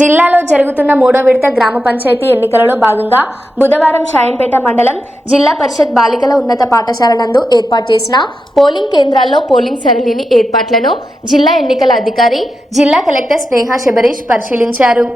జిల్లాలో జరుగుతున్న మూడో విడత గ్రామ పంచాయతీ ఎన్నికలలో భాగంగా బుధవారం షాయంపేట మండలం జిల్లా పరిషత్ బాలికల ఉన్నత పాఠశాల నందు ఏర్పాటు చేసిన పోలింగ్ కేంద్రాల్లో పోలింగ్ సరళిని ఏర్పాట్లను జిల్లా ఎన్నికల అధికారి జిల్లా కలెక్టర్ స్నేహ శబరీష్ పరిశీలించారు.